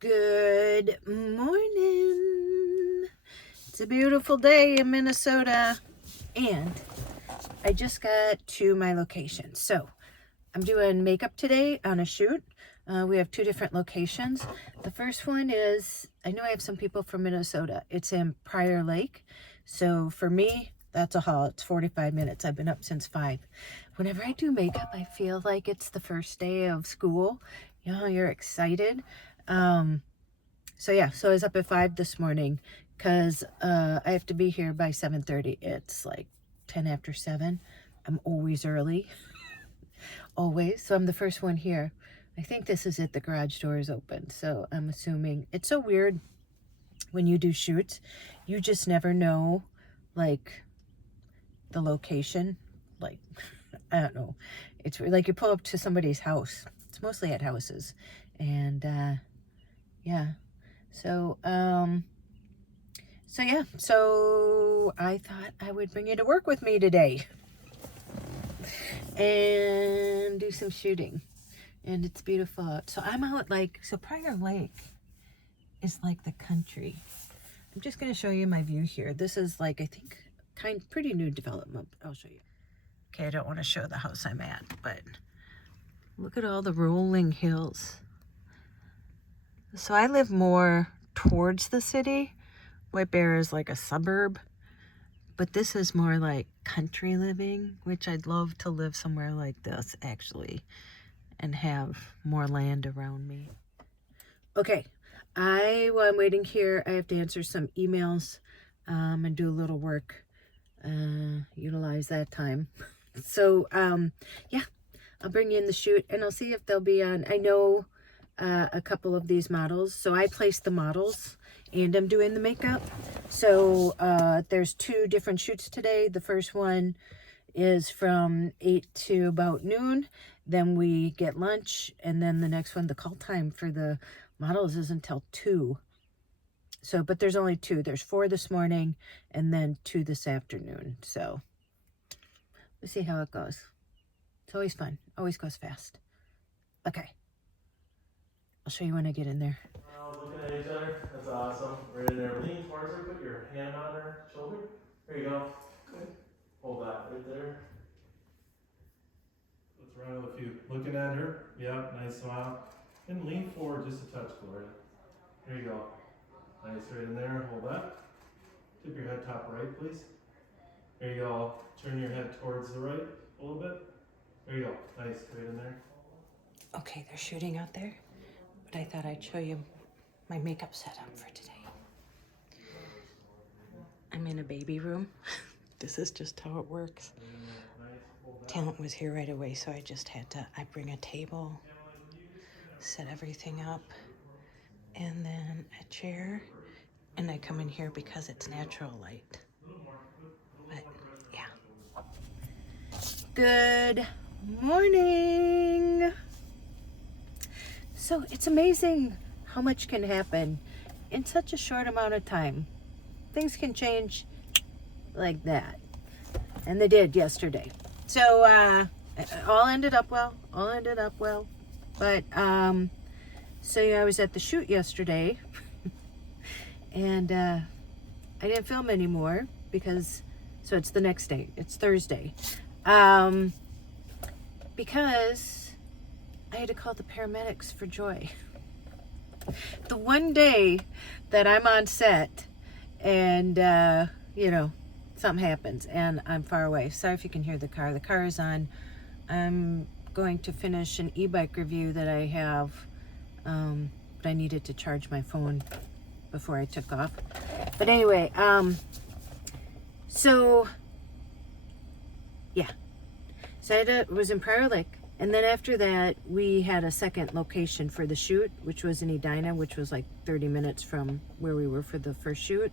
Good morning. It's a beautiful day in Minnesota, and I just got to my location. So I'm doing makeup today on a shoot. We have two different locations. The first one is, I know I have some people from Minnesota. It's in Prior Lake. So for me, that's a haul. It's 45 minutes. I've been up since 5. Whenever I do makeup, I feel like it's the first day of school. You know, you're excited. So I was up at 5 this morning because I have to be here by 7:30. It's like 10 after 7. I'm always early. Always. So I'm the first one here. I think this is it. The garage door is open. So I'm assuming. It's so weird when you do shoots. You just never know, like, the location. Like, I don't know. It's like you pull up to somebody's house. It's mostly at houses. And, yeah. So I thought I would bring you to work with me today and do some shooting. And it's beautiful out. So I'm out Prior Lake is like the country. I'm just going to show you my view here. This is like, I think, pretty new development. I'll show you. Okay, I don't want to show the house I'm at, but look at all the rolling hills. So I live more towards the city. White Bear is like a suburb, but this is more like country living, which I'd love to live somewhere like this actually and have more land around me. Okay, while I'm waiting here, I have to answer some emails and do a little work, utilize that time. So I'll bring you in the shoot and I'll see if they'll be on. I know a couple of these models, so I placed the models and I'm doing the makeup. So there's 2 different shoots today. The first one is from 8 to about noon. Then we get lunch, and then the next one, the call time for the models is until 2. So, but there's only 2. There's 4 this morning and then 2 this afternoon. So we'll see how it goes. It's always fun. Always goes fast. Okay. I'll show you when I get in there. Looking at each other. That's awesome. Right in there. Lean towards her. Put your hand on her shoulder. There you go. Good. Hold that right there. Let's run with a few. Looking at her. Yep. Nice smile. And lean forward just a touch, Gloria. There you go. Nice. Right in there. Hold that. Tip your head top right, please. There you go. Turn your head towards the right a little bit. There you go. Nice. Right in there. Okay, they're shooting out there, but I thought I'd show you my makeup setup for today. I'm in a baby room. This is just how it works. Talent was here right away, so I just had to, I bring a table, set everything up, and then a chair, and I come in here because it's natural light. But yeah. Good morning. So it's amazing how much can happen in such a short amount of time. Things can change like that. And they did yesterday. So all ended up well. But I was at the shoot yesterday and I didn't film anymore because, so it's the next day. It's Thursday. Because I had to call the paramedics for joy. The one day that I'm on set and, something happens and I'm far away. Sorry if you can hear the car. The car is on. I'm going to finish an e-bike review that I have, but I needed to charge my phone before I took off. But anyway, So I was in Prior Lake. And then after that, we had a second location for the shoot, which was in Edina, which was like 30 minutes from where we were for the first shoot.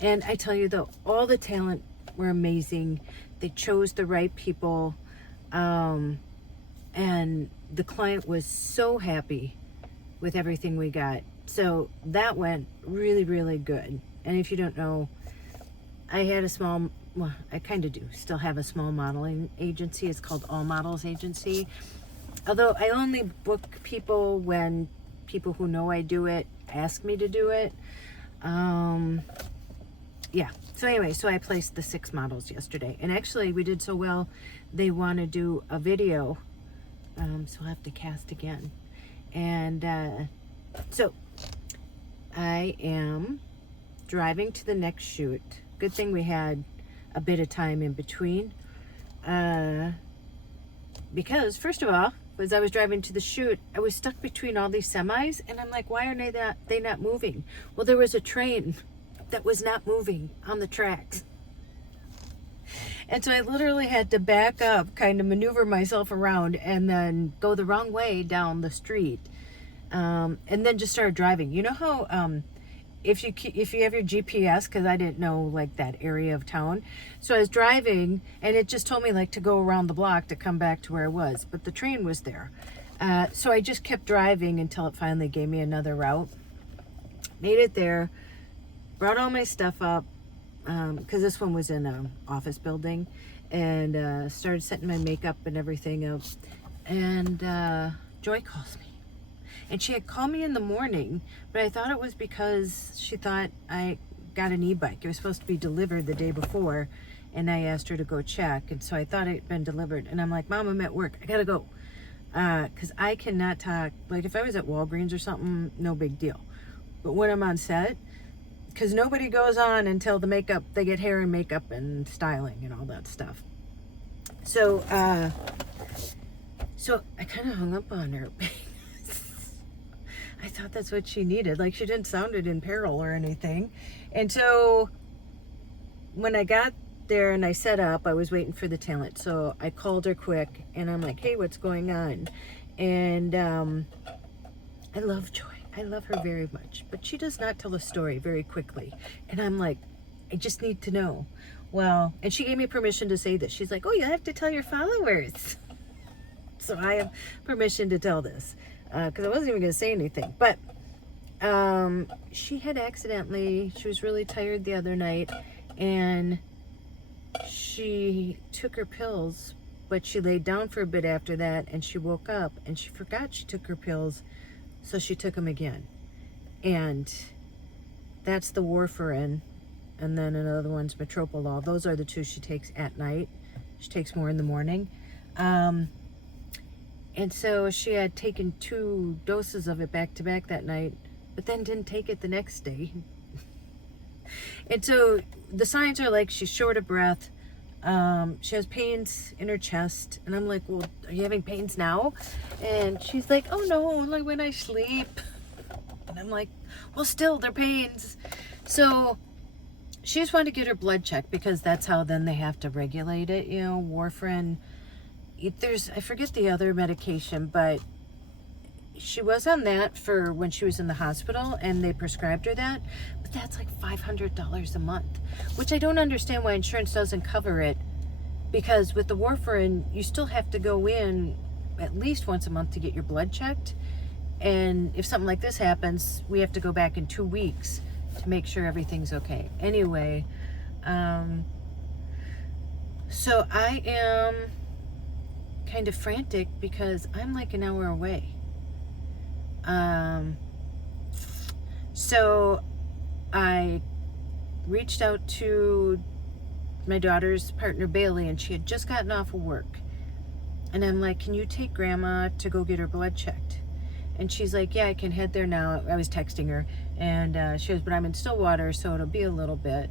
And I tell you though, all the talent were amazing. They chose the right people. And the client was so happy with everything we got. So that went really, really good. And if you don't know, I had a small, well, I kind of do still have a small modeling agency. It's called All Models Agency. Although I only book people when people who know I do it ask me to do it. Yeah, so anyway, so I placed the 6 models yesterday, and actually we did so well they want to do a video, so I'll have to cast again. And so I am driving to the next shoot. Good thing we had a bit of time in between, because first of all, as I was driving to the shoot, I was stuck between all these semis, and I'm like, why are they not moving? Well, there was a train that was not moving on the tracks. And so I literally had to back up, kind of maneuver myself around, and then go the wrong way down the street. And then just started driving. You know how if you have your GPS, because I didn't know like that area of town, so I was driving and it just told me like to go around the block to come back to where I was, but the train was there. So I just kept driving until it finally gave me another route. Made it there, brought all my stuff up, because this one was in an office building, and started setting my makeup and everything up. And Joy calls me. And she had called me in the morning, but I thought it was because she thought I got an e-bike. It was supposed to be delivered the day before, and I asked her to go check, and so I thought it had been delivered. And I'm like, Mom, I'm at work. I gotta go. Because I cannot talk. Like, if I was at Walgreens or something, no big deal. But when I'm on set, because nobody goes on until the makeup, they get hair and makeup and styling and all that stuff. So, so I kind of hung up on her. I thought that's what she needed. Like, she didn't sound it in peril or anything. And so when I got there and I set up, I was waiting for the talent. So I called her quick and I'm like, hey, what's going on? And I love Joy. I love her very much, but she does not tell a story very quickly. And I'm like, I just need to know. Well, and she gave me permission to say this. She's like, oh, you have to tell your followers. So I have permission to tell this, because I wasn't even going to say anything. But she had accidentally, she was really tired the other night, and she took her pills, but she laid down for a bit after that, and she woke up, and she forgot she took her pills, so she took them again. And that's the warfarin, and then another one's metoprolol. Those are the 2 she takes at night. She takes more in the morning. And so she had taken 2 doses of it back to back that night, but then didn't take it the next day. And so the signs are like she's short of breath. She has pains in her chest. And I'm like, well, are you having pains now? And she's like, oh no, like when I sleep. And I'm like, well, still, they're pains. So she just wanted to get her blood checked, because that's how then they have to regulate it. You know, warfarin. I forget the other medication, but she was on that for when she was in the hospital, and they prescribed her that, but that's like $500 a month, which I don't understand why insurance doesn't cover it, because with the warfarin, you still have to go in at least once a month to get your blood checked, and if something like this happens, we have to go back in 2 weeks to make sure everything's okay. Anyway, so I am kind of frantic because I'm like an hour away. So I reached out to my daughter's partner, Bailey, and she had just gotten off of work. And I'm like, can you take Grandma to go get her blood checked? And she's like, yeah, I can head there now. I was texting her, and she goes, but I'm in Stillwater, so it'll be a little bit.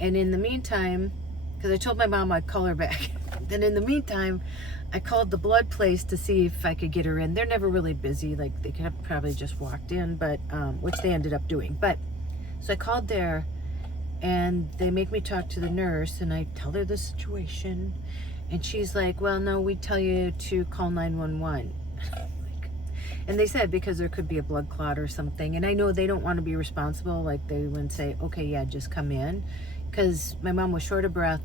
And in the meantime, because I told my mom I'd call her back. Then in the meantime, I called the blood place to see if I could get her in. They're never really busy. Like, they could have probably just walked in, but which they ended up doing. But so I called there, and they make me talk to the nurse, and I tell her the situation, and she's like, well, no, we tell you to call 911. And they said because there could be a blood clot or something. And I know they don't want to be responsible. Like, they wouldn't say, okay, yeah, just come in. Because my mom was short of breath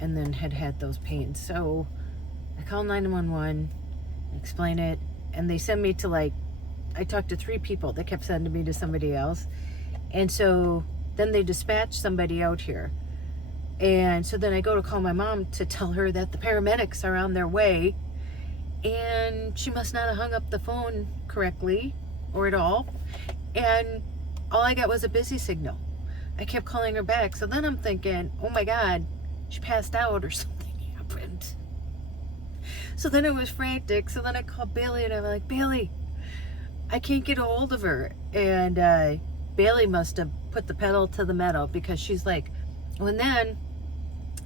and then had those pains. So I called 911, explain it, and they send me to, like, I talked to 3 people. They kept sending me to somebody else. And so then they dispatched somebody out here. And so then I go to call my mom to tell her that the paramedics are on their way. And she must not have hung up the phone correctly, or at all. And all I got was a busy signal. I kept calling her back. So then I'm thinking, oh my God, she passed out or something happened. So then it was frantic. So then I called Bailey and I'm like, Bailey, I can't get a hold of her. And Bailey must have put the pedal to the metal, because she's like, well, and then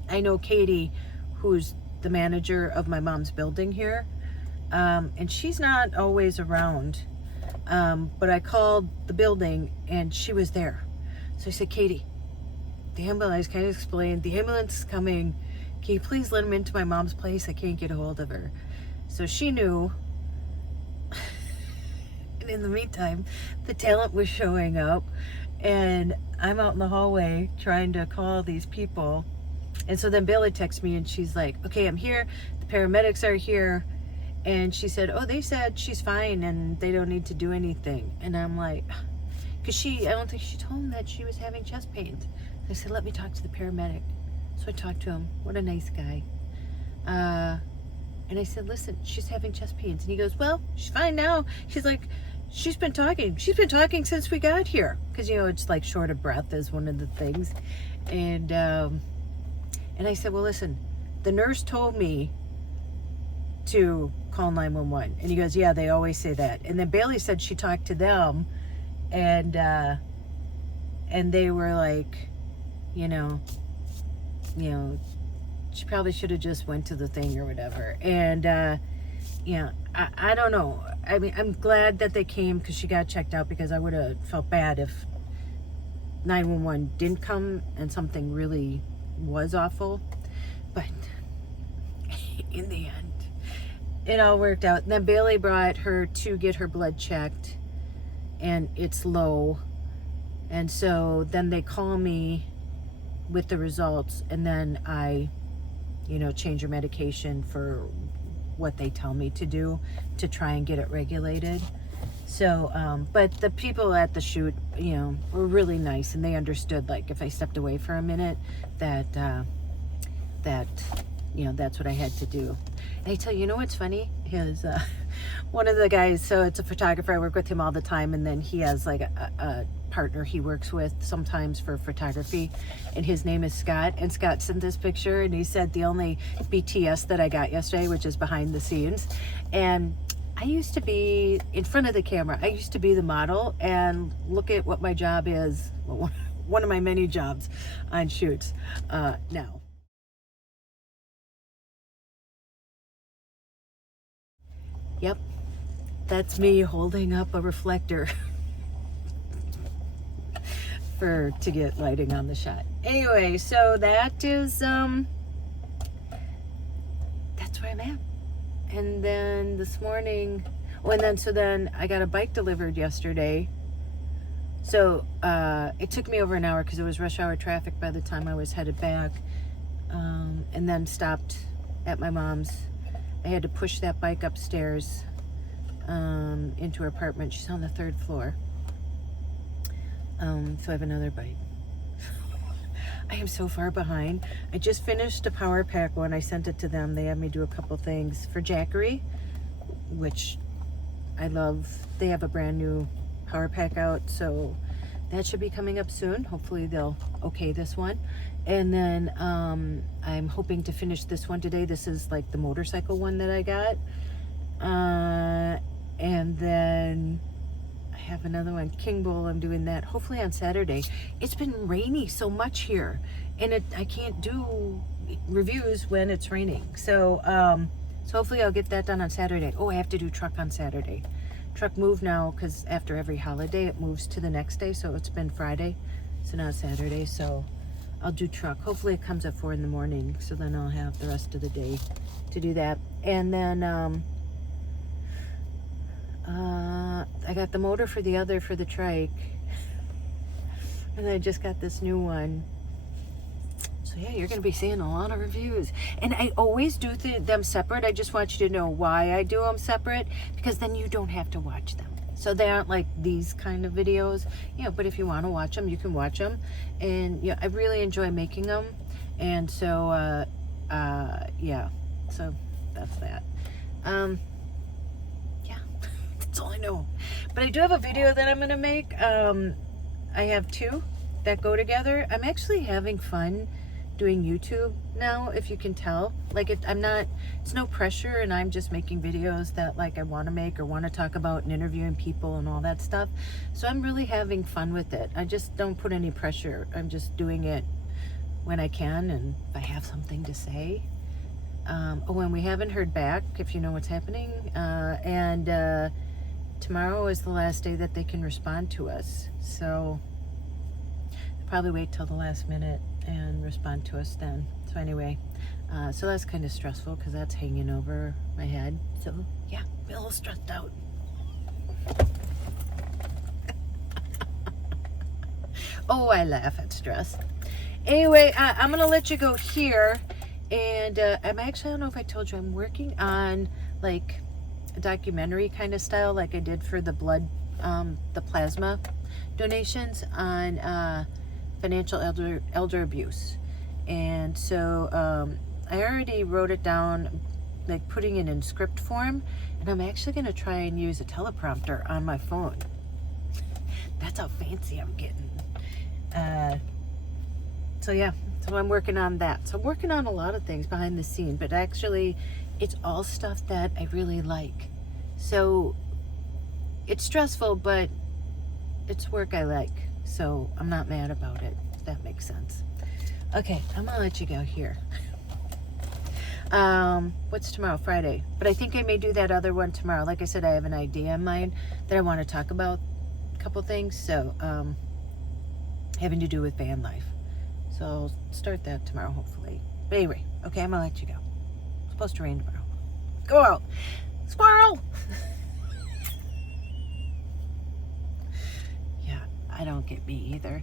I know Katie, who's the manager of my mom's building here, and she's not always around, but I called the building and she was there. So I said, Katie, the ambulance, kind of explained, the ambulance is coming. Can you please let him into my mom's place? I can't get a hold of her. So she knew. And in the meantime, the talent was showing up, and I'm out in the hallway trying to call these people. And so then Bailey texts me and she's like, okay, I'm here. The paramedics are here. And she said, oh, they said she's fine and they don't need to do anything. And I'm like, because I don't think she told him that she was having chest pains. I said, let me talk to the paramedic. So I talked to him. What a nice guy. And I said, listen, she's having chest pains. And he goes, well, she's fine now. She's like, she's been talking since we got here. Because, you know, it's like short of breath is one of the things. And I said, well, listen, the nurse told me to call 911. And he goes, yeah, they always say that. And then Bailey said she talked to them, and they were like, you know, she probably should have just went to the thing or whatever. And yeah, I don't know. I mean, I'm glad that they came, because she got checked out, because I would have felt bad if 911 didn't come and something really was awful. But in the end, it all worked out. And then Bailey brought her to get her blood checked, and it's low. And so then they call me with the results, and then I, you know, change her medication for what they tell me to do to try and get it regulated. So, but the people at the shoot, you know, were really nice, and they understood, like, if I stepped away for a minute, that, you know, that's what I had to do. And I tell you, you know what's funny is one of the guys, so it's a photographer, I work with him all the time, and then he has like a partner he works with sometimes for photography, and his name is Scott. And Scott sent this picture, and he said, the only BTS that I got yesterday, which is behind the scenes. And I used to be in front of the camera. I used to be the model, and look at what my job is. Well, one of my many jobs on shoots now. Yep, that's me holding up a reflector to get lighting on the shot. Anyway, so that is that's where I'm at. And then this morning, so then I got a bike delivered yesterday. So it took me over an hour because it was rush hour traffic by the time I was headed back, and then stopped at my mom's. I had to push that bike upstairs into her apartment. She's on the 3rd floor. So I have another bike. I am so far behind. I just finished a power pack one. I sent it to them. They had me do a couple things for Jackery, which I love. They have a brand new power pack out, so that should be coming up soon. Hopefully they'll okay this one. And then I'm hoping to finish this one today. This is like the motorcycle one that I got. And then I have another one, King Bowl. I'm doing that hopefully on Saturday. It's been rainy so much here, and I can't do reviews when it's raining. So so hopefully I'll get that done on Saturday. Oh, I have to do truck on Saturday. Truck move now, because after every holiday it moves to the next day. So it's been Friday, so now it's Saturday. So I'll do truck. Hopefully it comes at 4 in the morning, so then I'll have the rest of the day to do that. And then I got the motor for the trike, and I just got this new one. So yeah, you're gonna be seeing a lot of reviews, and I always do them separate. I just want you to know why I do them separate, because then you don't have to watch them. So they aren't like these kind of videos, you know, but if you want to watch them, you can watch them. And yeah, I really enjoy making them. And so, yeah, so that's that. Yeah, That's all I know. But I do have a video that I'm gonna make. I have 2 that go together. I'm actually having fun doing YouTube now, if you can tell. Like it's no pressure, and I'm just making videos that like I want to make or want to talk about and interviewing people and all that stuff. So I'm really having fun with it. I just don't put any pressure. I'm just doing it when I can and if I have something to say. And we haven't heard back, if you know what's happening. Tomorrow is the last day that they can respond to us. So I'll probably wait till the last minute and respond to us then. So anyway, so that's kind of stressful because that's hanging over my head. So yeah, I'm a little stressed out. Oh, I laugh at stress. Anyway, I'm gonna let you go here. And I'm actually, I don't know if I told you, I'm working on like a documentary kind of style, like I did for the blood, the plasma donations on financial elder abuse. And so I already wrote it down, like putting it in script form, and I'm actually going to try and use a teleprompter on my phone. That's how fancy I'm getting. So yeah, so I'm working on that. So I'm working on a lot of things behind the scene, but actually it's all stuff that I really like. So it's stressful, but it's work I like. So I'm not mad about it, if that makes sense. Okay, I'm gonna let you go here. What's tomorrow? Friday. But I think I may do that other one tomorrow. Like I said, I have an idea in mind that I want to talk about a couple things. So having to do with van life. So I'll start that tomorrow, hopefully. But anyway, okay, I'm gonna let you go. It's supposed to rain tomorrow. Go out. Squirrel! Yeah, I don't get me either.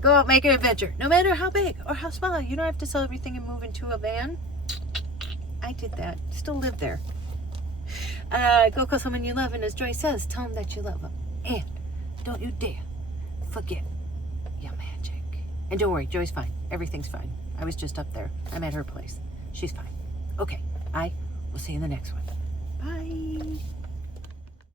Go out, make an adventure. No matter how big or how small. You don't have to sell everything and move into a van. I did that. Still live there. Go call someone you love, and as Joy says, tell them that you love them. And don't you dare forget your magic. And don't worry, Joy's fine. Everything's fine. I was just up there. I'm at her place. She's fine. Okay, I will see you in the next one. Bye.